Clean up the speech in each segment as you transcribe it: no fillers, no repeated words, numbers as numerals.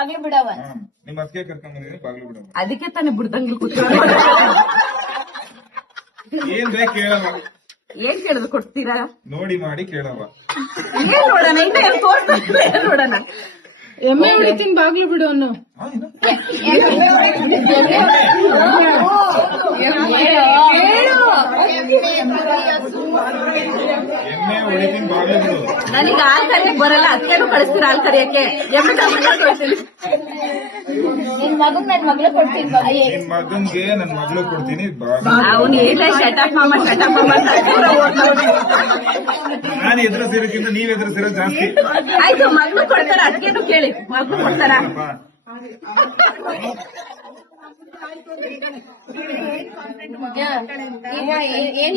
ಬಾಗ್ಲು ಬಿಡವ. ನಿಮ್ಮ ಅತ್ತಿಗೆ ಕರ್ಕೊಂಡ್ ಬಂದಿದ್ದೀನಿ ಬಾಗ್ಲು ಬಿಡವ. ಅದಕ್ಕೆ ತಾನೇ ಬಿಡ್ದಂಗ್ಲಿ ಕೂತ ಏನ್ ಬೇಕು ಕೇಳವ. ಏನ್ ಕೇಳಿದ್ರು ಕೊಡ್ತೀರಾ? ನೋಡಿ ಮಾಡಿ ಕೇಳವ. ಏನ್ ನೋಡೋಣ ಇನ್ನ ಏನ್ ತೋರ್ಸ್ತಾರೆ ನೋಡೋಣ. ಎಮ್ಮೆ ಹೊಡಿತೀನಿ ಬಾಗ್ಲು ಬಿಡು ಅನ್ನೋ. ಎಮ್ಮೆ ಹೊಡಿತೀನಿ ಬಾಗ್ಲು ಬಿಡು. ನನಗೆ ಹಾಲ್ ಕರಿಯಕ್ ಬರಲ್ಲ, ಅದಕ್ಕೇನು ಕಳಿಸ್ತೀರ ಹಾಲ್ ಕರಿಯಕ್ಕೆ? ಎಮ್ಮೆ ಕಳ್ಸ್ತೀನಿ. ನಿನ್ ಮಗನ್ ನನ್ ಮಗ್ಳು ಕೊಡ್ತೀನಿ. ನಿನ್ ಮಗನ್ಗೆ ನನ್ ಮಗಳು ಕೊಡ್ತೀನಿ ಬಾಗ್ಲು. ಅವ್ನು ಇಲ್ಲ ಶಟಪ್ ಮಾಮ ನಾನು ಎದುರು ಸೇರೋಕ್ಕಿಂತ ನೀವ್ ಎದುರು ಸೇರೋದು ಜಾಸ್ತಿ. ಆಯ್ತು, ಮಗ್ಳು ಕೊಡ್ತಾರ, ಅದಕ್ಕೇನು ಕೇಳಿ. ಮಗ್ಳು ಕೊಡ್ತಾರ.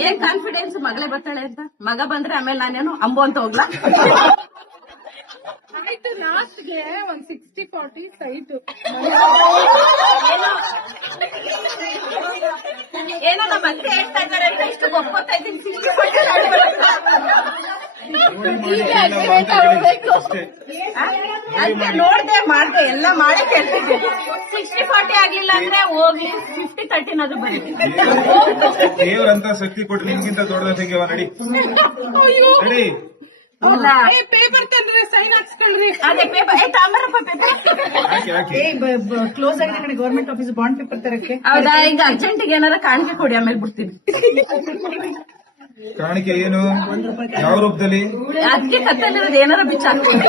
ಏನ್ ಕಾನ್ಫಿಡೆನ್ಸ್ ಮಗಳೇ ಬರ್ತಾಳೆ ಅಂತ? ಮಗ ಬಂದ್ರೆ ಆಮೇಲೆ ನಾನೇನು ಅಂಬು ಅಂತ ಹೋಗ್ಲಾ? ಆಯ್ತು, ಲಾಸ್ಟ್ಗೆ ಒಂದ್ 60-40 ಸೈಟ್. ಏನೋ ನಮ್ಮ ಅತ್ತೆ ಹೇಳ್ತಾ ಇದ್ದಾರೆ ಅಂತ ಇಷ್ಟು ಒಪ್ಕೋತಾ ಇದ್ದೀನಿ. ಅದಕ್ಕೆ ನೋಡ್ದೆ ಮಾಡ್ದೆ ಎಲ್ಲ ಮಾಡಿ ಕೇಳ್ತಿದ್ದೆ. 60-40 ಆಗ್ಲಿಲ್ಲ ಅಂದ್ರೆ ಹೋಗ್ಲಿ 50-13 ಅದು ಬರೀ. ದೇವ್ರಂತ ಶಕ್ತಿ ಕೊಟ್ಟು ನಿಮ್ಗಿಂತ ದೊಡ್ಡದ ತೆಗೆವ. ನಡಿ ನಡಿ. ಪೇಪರ್ ತಂದ್ರೆ ಸೈನ್ ಹಾಕ್ಸ್ಕೊಳ್ರಿ. ಅದೇ ಪೇಪರ್ ತಾಂಬರಪ್ಪ ಪೇಪರ್. ಕ್ಲೋಸ್ ಆಗಿದೆ ಕಡೆ ಗವರ್ಮೆಂಟ್ ಆಫೀಸ್ ಬಾಂಡ್ ಪೇಪರ್ ತರಕ್ಕೆ. ಹೌದಾ? ಈಗ ಅರ್ಜೆಂಟಿಗೆ ಏನಾರ ಕಾಣಿಕೆ ಕೊಡಿ, ಆಮೇಲೆ ಬಿಡ್ತೀನಿ. ಕಾಣಿಕೆ ಏನು? ಯಾವ ರೂಪದಲ್ಲಿ? ಅದಕ್ಕೆ ಕತ್ತಲ್ಲಿರೋದು ಏನಾರ ಬಿಚ್ಚಾಕ್ತೀನಿ.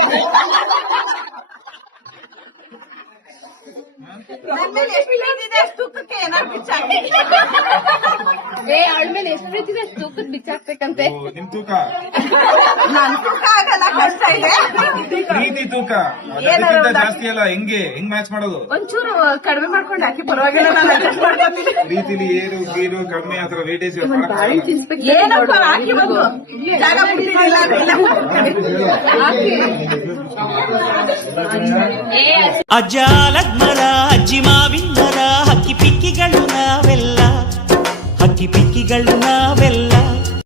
ತೂಕಕ್ಕೆ ಏನಾರು ಬಿಚ್ಚಾಕಿ. ಅವಳ ಮೇಲೆ ಎಷ್ಟು ಪ್ರೀತಿದೆ ತೂಕದ್ ಬಿಚ್ಚಾಕ್ಬೇಕಂತೆ. ಓ, ನಿಮ್ ತೂಕ ನನ್ ತೂಕ ಆಗಲ್ಲ, ಕಷ್ಟ ಇದೆ. ಪ್ರೀತಿ ತೂಕ ಅದಕ್ಕಿಂತ ಜಾಸ್ತಿ ಅಲ್ಲ. ಹೆಂಗ್ ಮ್ಯಾಚ್ ಮಾಡೋದು? ಒಂಚೂರು ಕಡಿಮೆ ಮಾಡ್ಕೊಂಡು ಹಾಕಿ ಪರವಾಗಿಲ್ಲ, ನಾನು ಅಡ್ಜಸ್ಟ್ ಮಾಡ್ಕೊತೀನಿ. ಪ್ರೀತಿಲಿ ಏರು ಗೀರು ಕಡಿಮೆ ಆತರ ವೇಟೇಜ್ ಏನಪ್ಪ ಹಾಕಿ ಬಂದು ಜಾಗ ಬಿಡ್ತಿರಲಿಲ್ಲ ಅದೆಲ್ಲ. ಅಜ್ಜಾಲಗ್ಮರ ಅಜ್ಜಿ ಮಾವಿನ ಮರ ಹಕ್ಕಿ ಪಿಕ್ಕಿಗಳು ನಾವೆಲ್ಲ, ಹಕ್ಕಿ ಪಿಕ್ಕಿಗಳು ನಾವೆಲ್ಲ.